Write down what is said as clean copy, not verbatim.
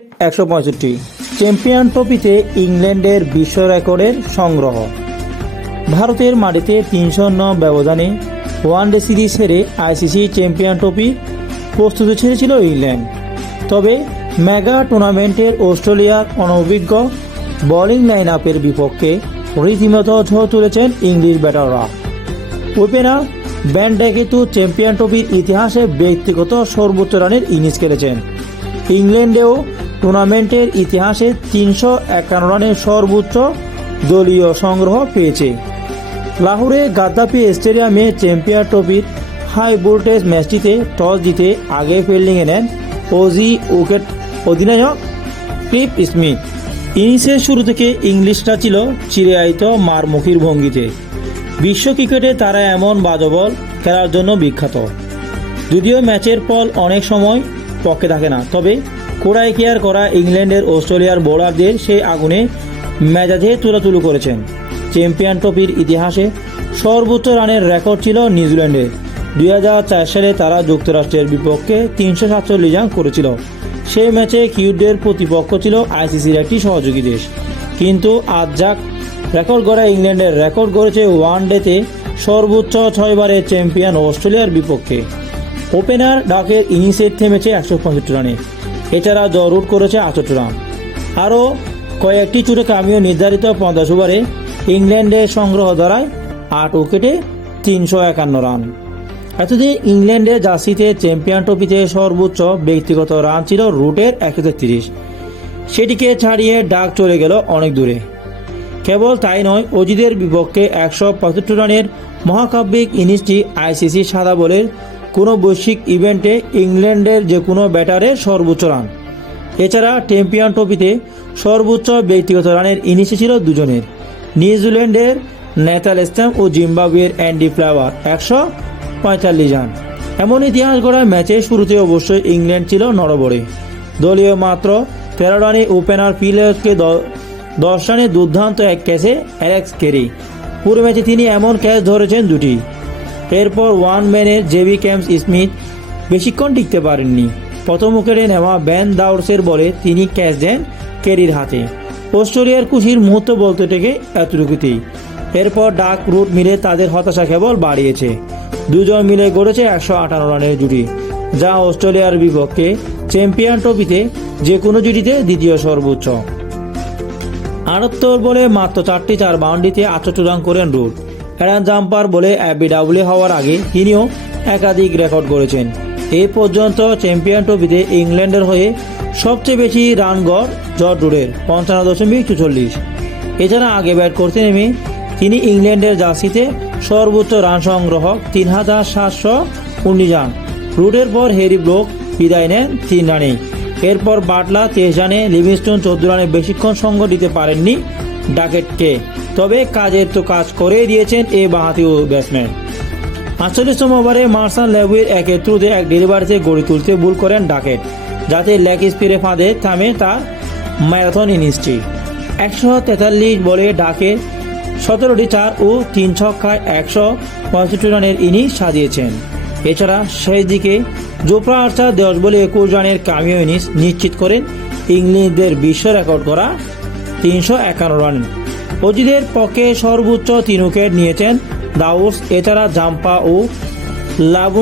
165 champion ট্রফিতে ইংল্যান্ডের বিশ্ব রেকর্ডের সংগ্রহ। ভারতের মাটিতে 309 ব্যবধানে ওয়ানডে সিরিজ হেরে আইসিসি চ্যাম্পিয়ন ট্রফি প্রস্তুতি ছেড়েছিল ইংল্যান্ড। তবে মেগা টুর্নামেন্টের অস্ট্রেলিয়ার অনভিজ্ঞ বোলিং লাইন আপের বিপক্ষে রীতিমতো ঝড় তুলেছেন ইংলিশ ব্যাটাররা। ওপেনার বেন ড্যাকেট চ্যাম্পিয়ন ট্রফির ইতিহাসে ব্যক্তিগত সর্বোচ্চ রানের ইনিংস খেলেছেন। ইংল্যান্ডেও টুর্নামেন্টের ইতিহাসে 351 রানের সর্বোচ্চ দলীয় সংগ্রহ পেয়েছে। লাহোরে গাদ্দাফি স্টেডিয়ামে চ্যাম্পিয়ন ট্রফির হাই ভোল্টেজ ম্যাচটিতে টস জিতে আগে ফিল্ডিংয়ে নেন অজি উইকেট অধিনায়ক স্টিভ স্মিথ। ইনিংসের শুরু থেকে ইংলিশরা ছিল চিরায়িত মারমুখীর ভঙ্গিতে। বিশ্ব ক্রিকেটে তারা এমন বাজে বল খেলার জন্য বিখ্যাত। যদিও ম্যাচের ফল অনেক সময় পক্ষে থাকে না, তবে কোড়াই কেয়ার করা ইংল্যান্ডের অস্ট্রেলিয়ার বোলারদের সেই আগুনে মেজাজে তুলাতুলু করেছেন। চ্যাম্পিয়ন ট্রফির ইতিহাসে সর্বোচ্চ রানের রেকর্ড ছিল নিউজিল্যান্ডের। 2004 সালে তারা যুক্তরাষ্ট্রের বিপক্ষে 347 রান করেছিল। সেই ম্যাচে কিউডের প্রতিপক্ষ ছিল আইসিসির একটি সহযোগী দেশ। কিন্তু আজ যাক রেকর্ড গড়া ইংল্যান্ডের রেকর্ড গড়েছে ওয়ানডেতে সর্বোচ্চ 6 বারের চ্যাম্পিয়ন অস্ট্রেলিয়ার বিপক্ষে। ওপেনার ডাকের ইনিংসে থেমেছে 165 রানে, এছাড়া জরুর করেছে 68 রান। আরও কয়েকটি চুটে কামিয়ে নির্ধারিত 50 ওভারে ইংল্যান্ডের সংগ্রহ দাঁড়ায় 8 উইকেটে 351 রান। এতদিন ইংল্যান্ডের জার্সিতে চ্যাম্পিয়ন ট্রফিতে সর্বোচ্চ ব্যক্তিগত রান ছিল রুটের 133। সেটিকে ছাড়িয়ে ডাক চলে গেল অনেক দূরে। কেবল তাই নয়, অজিদের বিপক্ষে 175 রানের মহাকাব্যিক ইনিংসটি আইসিসি সাদা বলের কোনো বৈশ্বিক ইভেন্টে ইংল্যান্ডের যে কোনো ব্যাটারের সর্বোচ্চ রান। এছাড়া চ্যাম্পিয়ন ট্রফিতে সর্বোচ্চ ব্যক্তিগত রানের ইনিংস ছিল দুজনের, নিউজিল্যান্ডের নেথান স্ট্যাম ও জিম্বাবুয়ের অ্যান্ডি ফ্লাওয়ার 145 রান। এমন ইতিহাস গড়া ম্যাচের শুরুতে অবশ্যই ইংল্যান্ড ছিল নড়বড়ে। দলীয় মাত্র 13 রানে ওপেনার ফিলিপসকে 10 রানে দুর্দান্ত এক ক্যাচে অ্যালেক্স কেরি। পুরো ম্যাচে তিনি এমন ক্যাচ ধরেছেন দুটি। এরপর ওয়ান ম্যানের জেবি ক্যাম্প স্মিথ বেশিক্ষণ টিকতে পারেননি। প্রথম উইকেটে নেওয়া বেন দাউর্সের বলে তিনি ক্যাচ দেন কেরির হাতে। অস্ট্রেলিয়ার খুশির মুহূর্ত বলতে থেকে এতটুকুতেই। এরপর ডাক রুট মিলে তাদের হতাশা কেবল বাড়িয়েছে। দুজন মিলে গড়েছে 158 রানের জুটি, যা অস্ট্রেলিয়ার বিপক্ষে চ্যাম্পিয়ন ট্রফিতে যে কোনো জুটিতে দ্বিতীয় সর্বোচ্চ। 78 বলে মাত্র 4টি 4 বাউন্ডারিতে 68 রান করেন রুট। অ্যাডাম জাম্পার বলে ABW হওয়ার আগে তিনিও একাধিক রেকর্ড করেছেন। এই পর্যন্ত চ্যাম্পিয়ন ট্রফিতে ইংল্যান্ডের হয়ে সবচেয়ে বেশি রান গড় জর্জ রুটের 55.44। এছাড়া আগে ব্যাট করতে নেমে তিনি ইংল্যান্ডের জার্সিতে সর্বোচ্চ রান সংগ্রহক 3719 রান। রুটের পর হ্যারি ব্রুক বিদায় নেন 3 রানে। এরপর বাটলার 23 রানে, লিভিংস্টোন 14 রানে বেশিক্ষণ সঙ্গ দিতে পারেননি ডাকেটকে। তবে কাজের তো কাজ করেই দিয়েছেন এই বাঁহাতি ব্যাটসম্যান। 48তম ওভারে মার্শাল লেবুয়ের একের থ্রুতে এক ডেলিভারিতে গড়ে তুলতে ভুল করেন ডাকেট, যাতে লেগ স্পিনে ফাঁদে থামে তার ম্যারাথন ইনিংসটি। 143 বলে ডাকেট 17টি 4 ও 3 ছক্কায় 165 রানের ইনিংস সাজিয়েছেন। এছাড়া শেষ দিকে জোফ্রা আর্চার 10 বলে 21 রানের কামিও ইনিংস নিশ্চিত করেন ইংল্যান্ডের বিশ্ব রেকর্ড করা 351 রান। অজিদের পক্ষে সর্বোচ্চ 3 উইকেট নিয়েছেন দাউস। এছাড়া জাম্পা ও লাবু